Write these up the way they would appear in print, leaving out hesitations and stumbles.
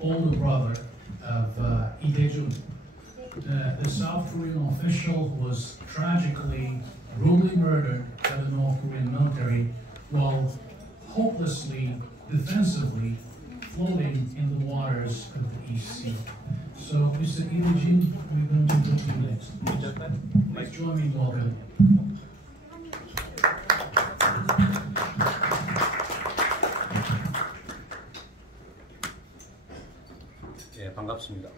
older brother of Lee Dae-jun. The South Korean official was tragically, brutally murdered by the North Korean military while hopelessly, defensively floating in the waters of the East Sea. So, Mr. Lee Dae-jun, we're going to go to you next. Please join me in welcoming him. 예, 반갑습니다.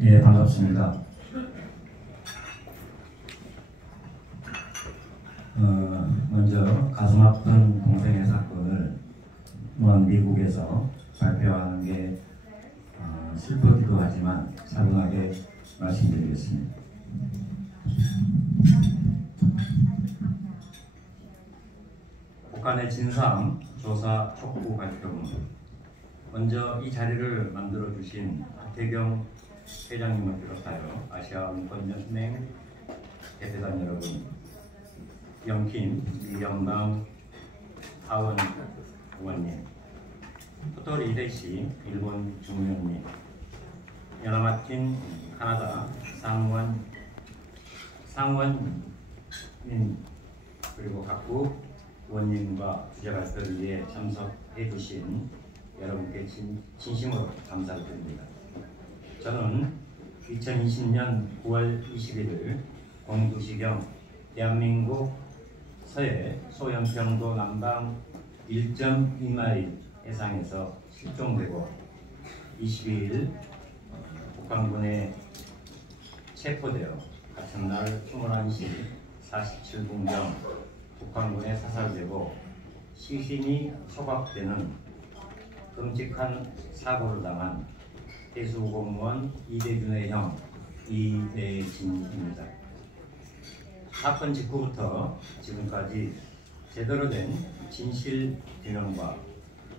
예, 반갑습니다. 먼저 가슴 아픈 동생의 사건을 먼 미국에서 발표하는 게 슬프기도 하지만 차분하게 말씀드리겠습니다. 북한의 진상 조사 촉구 발표문. 먼저 이 자리를 만들어 주신 하태경 회장님을 비롯하여 아시아 인권연맹 대표단 여러분, 영킨, 이영남, 하원 의원님, 포토리 이데시 일본 중의원님, 야나마틴 카나다 상원인 그리고 각국 의원님과 주재 발표를 위해 참석해 주신 여러분께 진심으로 감사를 드립니다. 저는 2020년 9월 21일 02시경 대한민국 서해 소연평도 남방 1.2마일 해상에서 실종되고 22일 북한군에 체포되어 같은 날 21시 47분경 북한군에 사살되고 시신이 소각되는 끔찍한 사고를 당한 해수공무원 이대준의 형 이대진입니다. 사건 직후부터 지금까지 제대로 된 진실 규명과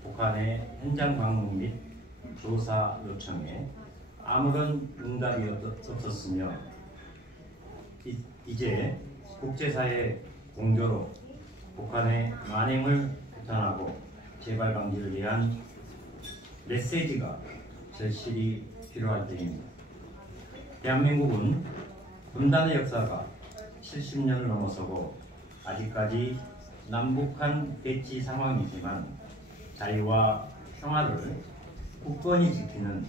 북한의 현장 방문 및 조사 요청에 아무런 응답이 없었으며 이제 국제사회 공조로 북한의 만행을 규탄하고 재발 방지를 위한 메시지가 절실히 필요할 때입니다. 대한민국은 분단의 역사가 70년을 넘어서고 아직까지 남북한 대치 상황이지만 자유와 평화를 굳건히 지키는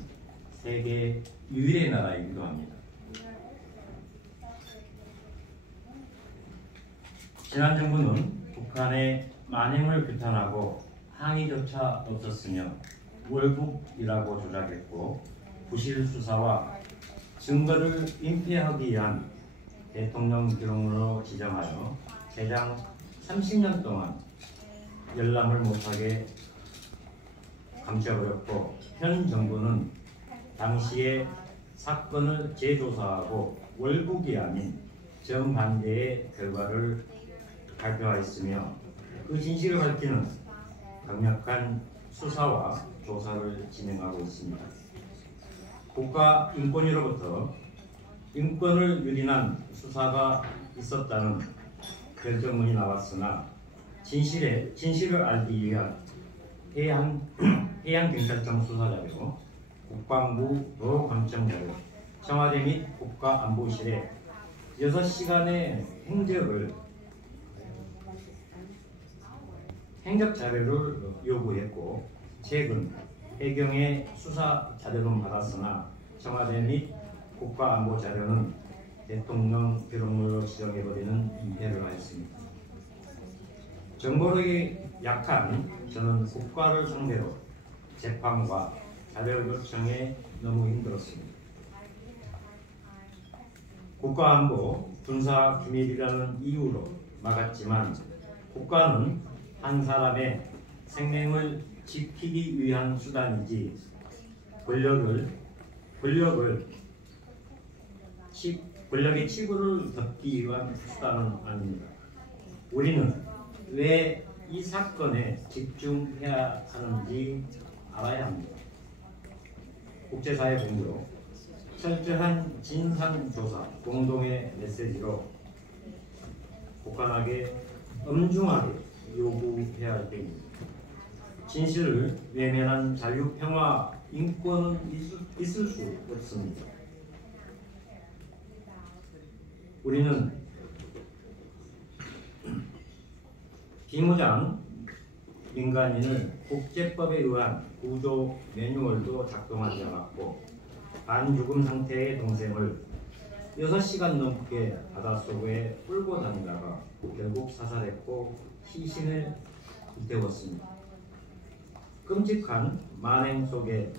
세계 유일의 나라이기도 합니다. 지난 정부는 북한의 만행을 규탄하고 항의조차 없었으며 월북이라고 조작했고 부실 수사와 증거를隠蔽하기 위한 대통령 기록물로 지정하여 개장 30년 동안 열람을 못하게 감춰버렸고 현 정부는 당시의 사건을 재조사하고 월북이 아닌 정반대의 결과를 발표하였으며 그 진실을 밝히는 강력한 수사와 조사를 진행하고 있습니다. 국가인권위로부터 인권을 유린한 수사가 있었다는 결정문이 나왔으나 진실을 알기 위한 해양경찰청 수사자료, 국방부 도로감청자료, 청와대 및 국가안보실에 6시간의 행적 자료를 요구했고 최근 해경의 수사 자료는 받았으나 청와대 및 국가안보 자료는 대통령 기록물로 지정해버리는 임패를 하였습니다. 정보력이 약한 저는 국가를 상대로 재판과 자료 요청에 너무 힘들었습니다. 국가안보, 군사기밀이라는 이유로 막았지만 국가는 한 사람의 생명을 지키기 위한 수단이지 권력의 치부를 덮기 위한 수단은 아닙니다. 우리는 왜 이 사건에 집중해야 하는지 알아야 합니다. 국제사회 공조, 철저한 진상조사, 공동의 메시지로 북한에게 엄중하게 요구해야 할 때입니다. 진실을 외면한 자유, 평화, 인권은 있을 수 없습니다. 우리는 비무장 민간인을 국제법에 의한 구조 매뉴얼도 작동하지 않았고 반죽음 상태의 동생을 6시간 넘게 바닷속에 끌고 다니다가 결국 사살했고 시신을 불태웠습니다. 끔찍한 만행 속에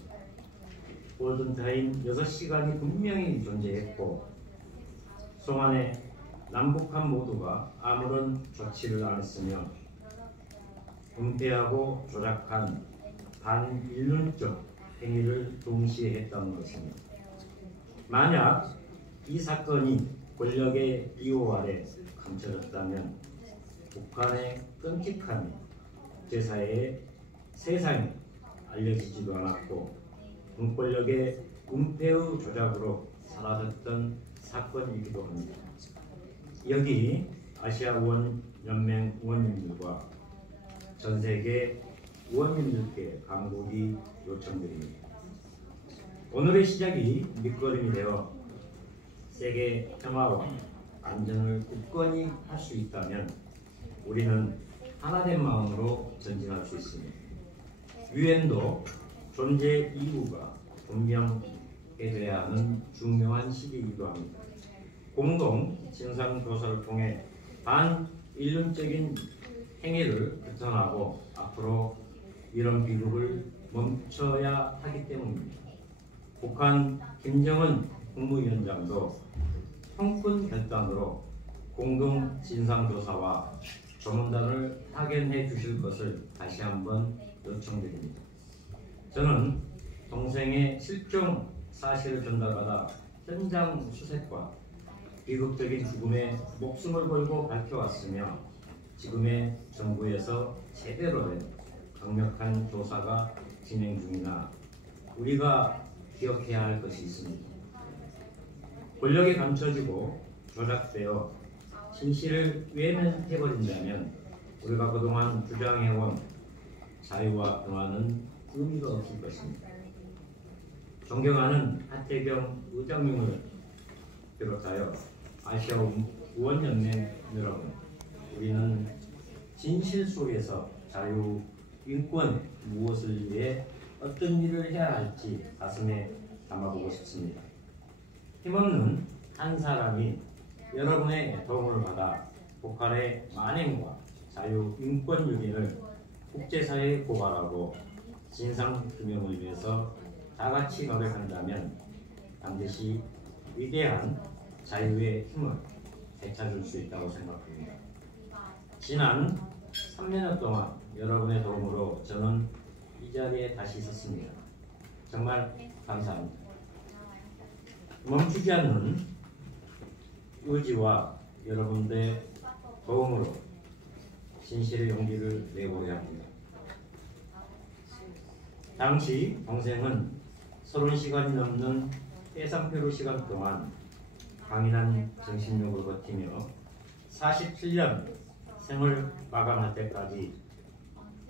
골든타임 6시간이 분명히 존재했고 송환의 남북한 모두가 아무런 조치를 안 했으며 은폐하고 조작한 반인륜적 행위를 동시에 했다는 것입니다. 만약 이 사건이 권력의 비호 아래 감춰졌다면 북한의 끔찍한 국제사회에 세상에 알려지지도 않았고 군권력의 은폐의 조작으로 사라졌던 사건이기도 합니다. 여기 아시아 의원 연맹 의원님들과 전 세계 의원님들께 간곡히 요청드립니다. 오늘의 시작이 밑거름이 되어 세계 평화와 안전을 굳건히 할 수 있다면 우리는 하나된 마음으로 전진할 수 있습니다. 유엔도 존재 이유가 분명해져야 하는 중요한 시기이기도 합니다. 공동 진상조사를 통해 반인륜적인 행위를 규탄하고 앞으로 이런 비극을 멈춰야 하기 때문입니다. 북한 김정은 국무위원장도 형큰 결단으로 공동 진상조사와 조문단을 파견해 주실 것을 다시 한번 요청드립니다. 저는 동생의 실종 사실을 전달받아 현장 수색과 비극적인 죽음에 목숨을 걸고 밝혀왔으며 지금의 정부에서 제대로 된 강력한 조사가 진행 중이나 우리가 기억해야 할 것이 있습니다. 권력에 감춰지고 조작되어 진실을 외면해버린다면 우리가 그동안 주장해온 자유와 평화는 의미가 없을 것입니다. 존경하는 하태경 의장님을 비롯하여 아시아 의원연맹 여러분, 우리는 진실 속에서 자유, 인권 무엇을 위해 어떤 일을 해야 할지 가슴에 담아보고 싶습니다. 힘없는 한 사람이 여러분의 도움을 받아 북한의 만행과 자유, 인권 유린을 국제사회에 고발하고 진상규명을 위해서 다같이 노력한다면 반드시 위대한 자유의 힘을 되찾을 수 있다고 생각합니다. 지난 3년 동안 여러분의 도움으로 저는 이 자리에 다시 있었습니다. 정말 감사합니다. 멈추지 않는 의지와 여러분들의 도움으로 진실의 용기를 내보려야 합니다. 당시 동생은 30시간이 넘는 해상표류 시간 동안 강인한 정신력을 버티며 47년 생을 마감할 때까지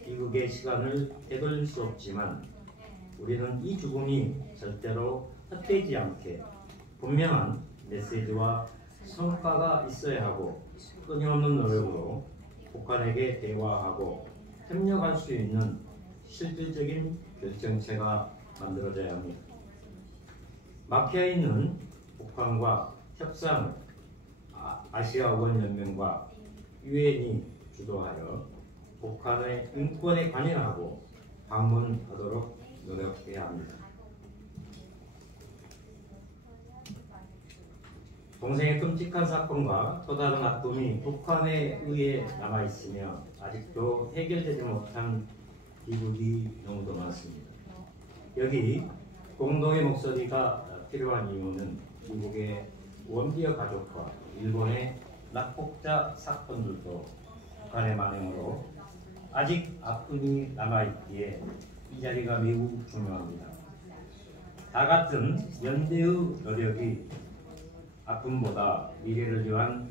비극의 시간을 되돌릴 수 없지만 우리는 이 죽음이 절대로 헛되지 않게 분명한 메시지와 성과가 있어야 하고 끊임없는 노력으로 북한에게 대화하고 협력할 수 있는 실질적인 결정체가 만들어져야 합니다. 막혀 있는 북한과 협상을 아시아 의원연맹과 유엔이 주도하여 북한의 인권에 관여하고 방문하도록 노력해야 합니다. 동생의 끔찍한 사건과 또 다른 아픔이 북한에 의해 남아있으며 아직도 해결되지 못한 비극이 너무도 많습니다. 여기 공동의 목소리가 필요한 이유는 미국의 원비어 가족과 일본의 낙폭자 사건들도 북한의 만행으로 아직 아픔이 남아있기에 이 자리가 매우 중요합니다. 다 같은 연대의 노력이 아픔보다 미래를 위한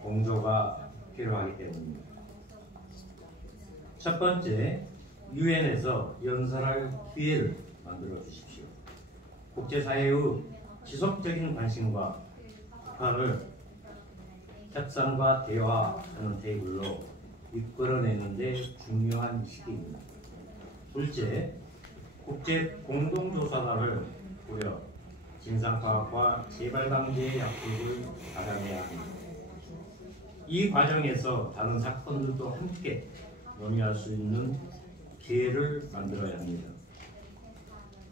공조가 필요하기 때문입니다. 첫 번째, 유엔에서 연설할 기회를 만들어 주십시오. 국제사회의 지속적인 관심과 북한을 협상과 대화하는 테이블로 이끌어내는 데 중요한 시기입니다. 둘째, 국제 공동조사단을 꾸려 진상파악과 재발방지의 약속을 마련해야 합니다. 이 과정에서 다른 사건들도 함께 논의할 수 있는 기회를 만들어야 합니다.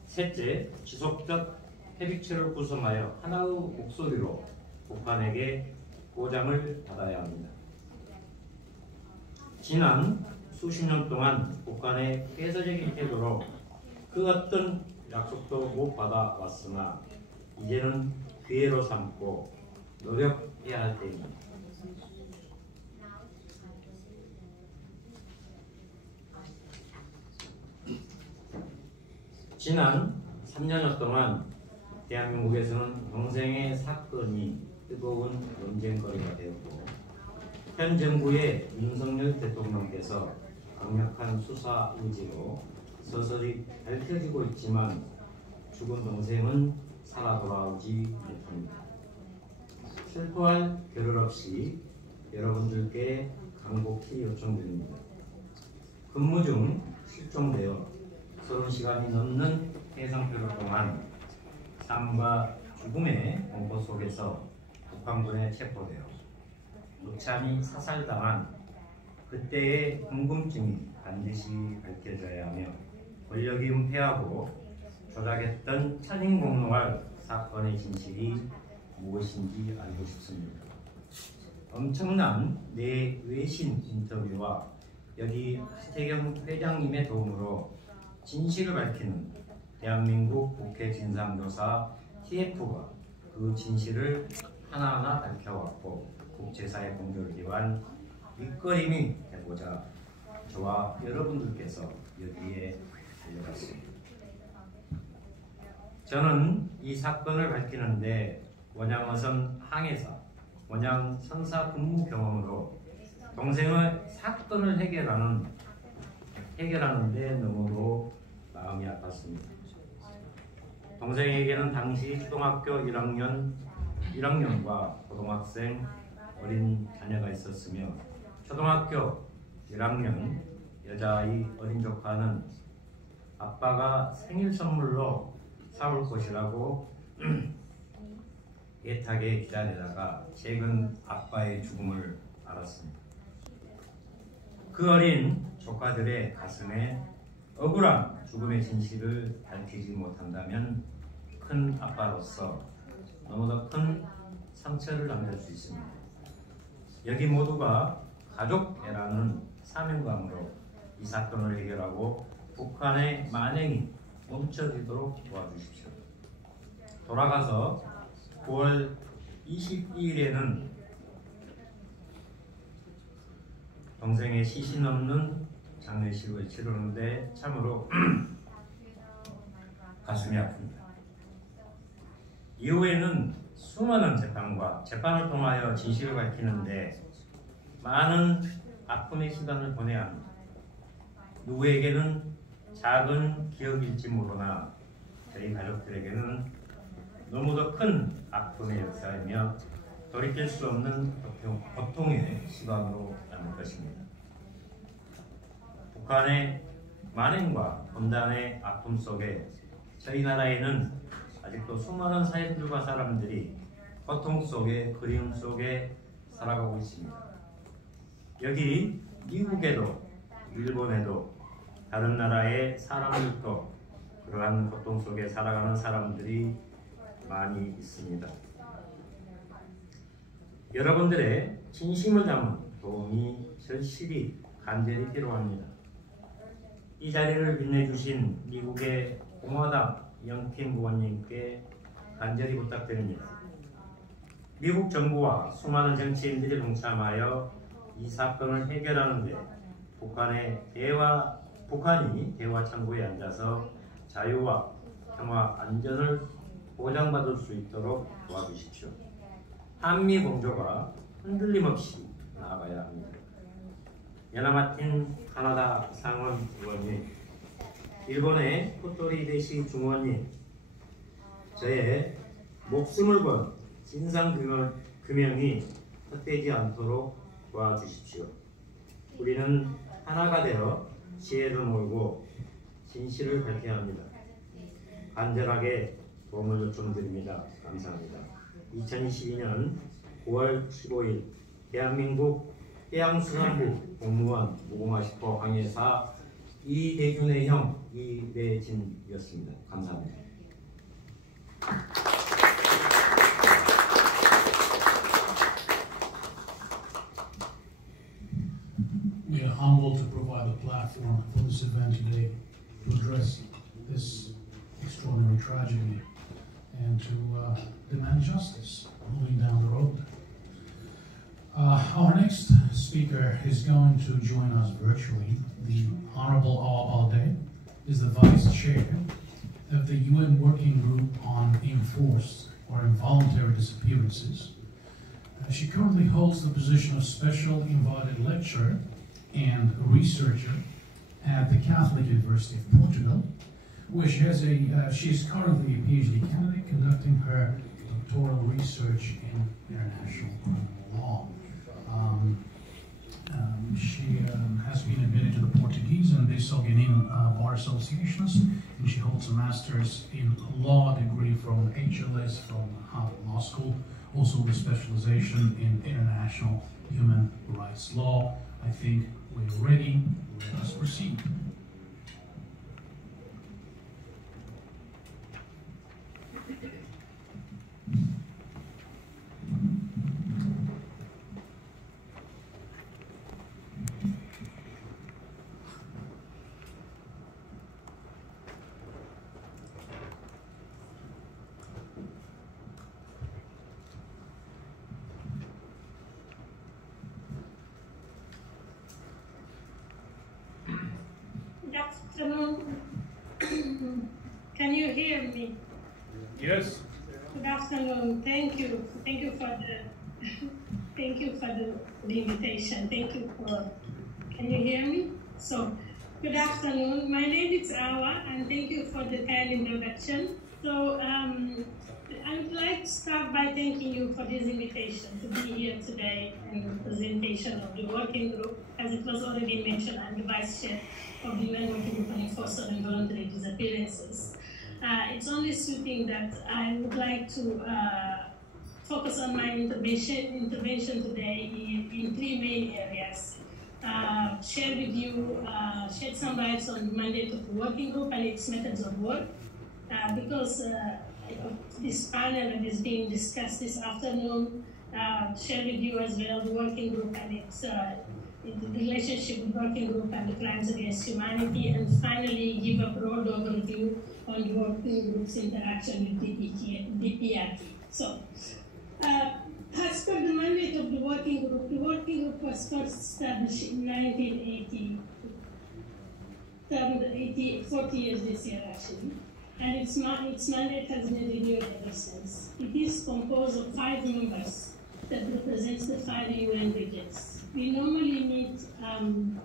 셋째, 지속적 협의체를 구성하여 하나의 목소리로 북한에게 보장을 받아야 합니다. 지난 수십 년 동안 북한의 폐쇄적인 태도로 그 어떤 약속도 못 받아왔으나 이제는 기회로 삼고 노력해야 할 때입니다. 지난 3년여 동안 대한민국에서는 동생의 사건이 뜨거운 논쟁거리가 되었고 현 정부의 윤석열 대통령께서 강력한 수사 의지로 서서히 밝혀지고 있지만 죽은 동생은 살아 돌아오지 못합니다. 슬퍼할 겨를 없이 여러분들께 간곡히 요청드립니다. 근무 중 실종되어 30시간이 넘는 해상표를 통한 삶과 죽음의 공포 속에서 북한군에 체포되어 무참히 사살당한 그때의 궁금증이 반드시 밝혀져야 하며 권력이 은폐하고 조작했던 천인공노할 사건의 진실이 무엇인지 알고 싶습니다. 엄청난 내 외신 인터뷰와 여기 하태경 회장님의 도움으로 진실을 밝히는 대한민국 국회 진상조사 TF가 그 진실을 하나하나 밝혀왔고 국제사회 공조를 위한 밑거림이 되고자 저와 여러분들께서 여기에 달려갔습니다. 저는 이 사건을 밝히는데 원양어선 항해사, 원양 선사 근무 경험으로 동생의 사건을 해결하는데 너무도 마음이 아팠습니다. 동생에게는 당시 초등학교 1학년과 고등학생 어린 자녀가 있었으며 초등학교 1학년 여자아이 어린 조카는 아빠가 생일 선물로 사올 것이라고 애타게 기다리다가 최근 아빠의 죽음을 알았습니다. 그 어린 조카들의 가슴에 억울한 죽음의 진실을 밝히지 못한다면 큰 아빠로서 너무나 큰 상처를 남길 수 있습니다. 여기 모두가 가족애라는 사명감으로 이 사건을 해결하고 북한의 만행이 멈춰지도록 도와주십시오. 돌아가서 9월 22일에는 동생의 시신 없는 장례식을 치르는데 참으로 가슴이 아픕니다. 이후에는 수많은 재판을 통하여 진실을 밝히는데 많은 아픔의 시간을 보내야 합니다. 누구에게는 작은 기억일지 모르나 저희 가족들에게는 너무도 큰 아픔의 역사이며 돌이킬 수 없는 고통의 시간으로 남을 것입니다. 북한의 만행과 분단의 아픔 속에 저희 나라에는 아직도 수많은 사람들과 사람들이 고통 속에 그리움 속에 살아가고 있습니다. 여기 미국에도 일본에도 다른 나라의 사람들도 그러한 고통 속에 살아가는 사람들이 많이 있습니다. 여러분들의 진심을 담은 도움이 절실히 간절히 필요합니다. 이 자리를 빛내주신 미국의 공화당 영팀 의원님께 간절히 부탁드립니다. 미국 정부와 수많은 정치인들이 동참하여 이 사건을 해결하는 데 북한이 대화 창구에 앉아서 자유와 평화, 안전을 보장받을 수 있도록 도와주십시오. 한미 공조가 흔들림 없이 나아가야 합니다. 야나마틴 카나다 상원 의원님, 일본의 토토리 대시 중원님, 저의 목숨을 건 진상규명이 헛되지 않도록 도와주십시오. 우리는 하나가 되어 지혜를 모으고 진실을 밝혀야 합니다. 간절하게 도움을 요청드립니다. 감사합니다. 2022년 9월 15일 대한민국 해양수산부 공무원 무궁화 10호 항해사 이대균의 형 이대진이었습니다. 감사합니다. We are humbled to provide a platform for this event today to address this extraordinary tragedy and to demand justice moving down the road. Our next speaker is going to join us virtually. The Honorable Awa Balde is the Vice Chair of the UN Working Group on Enforced or Involuntary Disappearances. She currently holds the position of Special Invited Lecturer and Researcher at the Catholic University of Portugal, where she is currently a PhD candidate conducting her doctoral research in international criminal law. She has been admitted to the Portuguese and the Soganin Bar Associations, and she holds a master's in law degree from HLS from Harvard Law School, also with specialization in international human rights law. I think we're ready. Let us proceed. Good afternoon. Can you hear me? Yes. Good afternoon. Thank you. Thank you for the invitation. Thank you for. Can you hear me? So, good afternoon. My name is Awa, and thank you for the kind introduction. So, I would like to start by thanking you for this invitation to be here today and the presentation of the working group. As it was already mentioned, I'm the Vice Chair of the UN Working Group on Enforced or Involuntary Disappearances. It's only suiting that I would like to focus on my intervention today in three main areas. Share with you, shed some light on the mandate of the working group and its methods of work, because this panel that is being discussed this afternoon, share with you as well the working group and its the relationship with working group and the crimes against humanity, and finally give a broad overview on the working group's interaction with DPRT. So, as per the mandate of the working group was first established in 1980, 40 years this year actually, and its mandate has been renewed ever since. It is composed of 5 members that represents the 5 UN regions. We normally meet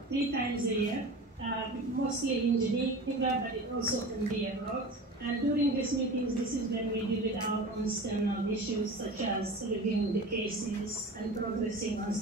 3 times a year, mostly in Geneva, but it also can be abroad. And during these meetings, this is when we deal with our own external issues, such as reviewing the cases and progressing on